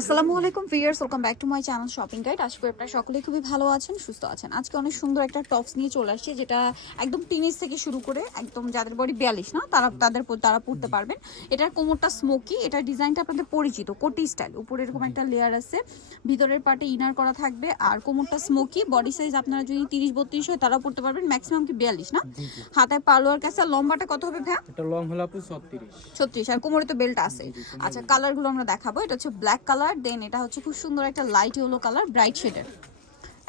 আসসালামু আলাইকুম viewers, welcome back to my channel shopping guide. আশা করি আপনারা সকলেই খুবই ভালো আছেন, সুস্থ আছেন। আজকে অনেক সুন্দর একটা টপস নিয়ে চলে আসছে, যেটা একদম টিনেজ থেকে শুরু করে একদম যাদের বডি 42 না তারা পরতে পারবেন। এটার কোমরটা স্মোকি, এটার ডিজাইনটা আপনাদের পরিচিত কোটি স্টাইল। উপরে এরকম একটা লেয়ার আছে, ভিতরের পার্টে ইনার করা থাকবে, আর কোমরটা স্মোকি। বডি সাইজ আপনারা যদি 30-32 হয় তারাও পরতে পারবেন, ম্যাক্সিমাম কি 42 না। হাতায় পালোয়ার কাছে। লম্বাটা কত হবে ভাইয়া? এটা লং হলো আপু 36। আর কোমরে তো বেল্ট আছে। আচ্ছা, কালারগুলো আমরা দেখাবো। এটা হচ্ছে ব্ল্যাক কালার, দেন এটা হচ্ছে খুব সুন্দর একটা লাইট ইয়েলো কালার, ব্রাইট শেডের,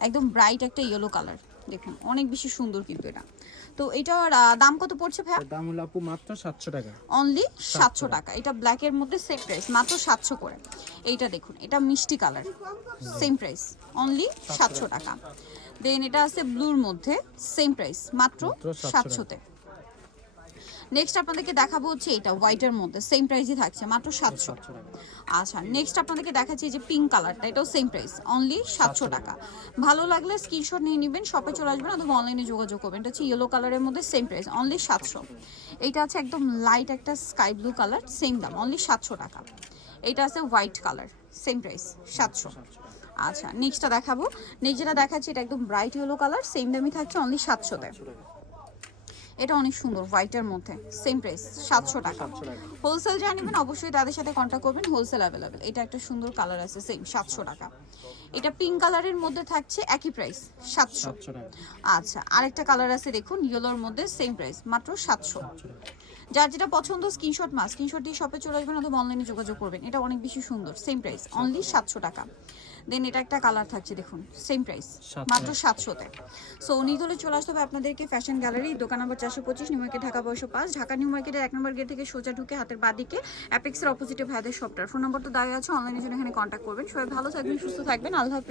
একদম ব্রাইট একটা ইয়েলো কালার। দেখুন অনেক বেশি সুন্দর কিন্তু এটা। তো এটার দাম কত পড়ছে ভাইয়া? দাম হলো আপু মাত্র 700 টাকা। অনলি 700 টাকা। এটা ব্ল্যাকের মধ্যে সেম প্রাইস, মাত্র 700 করে। এইটা দেখুন, এটা মিষ্টি কালার, সেম প্রাইস, অনলি 700 টাকা। দেন এটা আছে ব্লুর মধ্যে, সেম প্রাইস, মাত্র 700-তে। নেক্সট আপনাদেরকে দেখাবো হচ্ছে এটা হোয়াইটের মধ্যে, সেম প্রাইসই থাকছে, মাত্র 700। আচ্ছা, নেক্সট আপনাদেরকে দেখাচ্ছি যে পিঙ্ক কালারটা, এটাও সেম প্রাইস, অনলি 700 টাকা। ভালো লাগলে স্ক্রিনশট নিয়ে নেবেন, শপে চলে আসবেন অথবা অনলাইনে যোগাযোগ করবেন। এটা হচ্ছে ইয়েলো কালারের মধ্যে, সেম প্রাইস, অনলি 700। এইটা আছে একদম লাইট একটা স্কাই ব্লু কালার, সেম দাম, অনলি 700 টাকা। এইটা আছে হোয়াইট কালার, সেম প্রাইস, 700। আচ্ছা, নেক্সটটা দেখাবো। নেক্সট যেটা দেখাচ্ছি এটা একদম ব্রাইট ইয়েলো কালার, সেম দামই থাকছে, অনলি 700-তে। এটা অনেক সুন্দর হোয়াইটের মধ্যে, সেম প্রাইস, 700 টাকা। হোলসেল যারা নেবেন অবশ্যই তাদের সাথে কন্ট্যাক্ট করবেন, হোলসেল অ্যাভেলেবেল। এটা একটা সুন্দর কালার আছে, সেম 700 টাকা। এটা পিঙ্ক কালারের মধ্যে থাকছে, একই প্রাইস, 700 টাকা। আচ্ছা, আরেকটা কালার আছে দেখুন ইয়েলোর মধ্যে, সেম প্রাইস, মাত্র 700। যার যেটা পছন্দ স্ক্রিনশট স্ক্রিনশট দিয়ে শপে চলে আসবেন অথবা অনলাইনে যোগাযোগ করবেন। এটা অনেক বেশি সুন্দর, সেম প্রাইস, অনলি 700 টাকা। দেন এটা একটা কালার থাকছে দেখুন, সেম প্রাইস, মাত্র 700-তে। সো নিতে হলে চলে আসতে হবে আপনাদেরকে ফ্যাশন গ্যালারি, দোকান নম্বর 425, new market, Dhaka 1205। Dhaka new মার্কেটের 1 নম্বর গেট থেকে সোজা ঢুকে হাতের বাঁদিকে অ্যাপেক্সের অপোজিটে ভাইদের শপটার ফোন নম্বর তো দেওয়া আছে, অনলাইনের জন্য এখানে কন্ট্যাক্ট করবেন। সবাই ভালো থাকবেন, সুস্থ থাকবেন, আল্লাহ হাফেজ।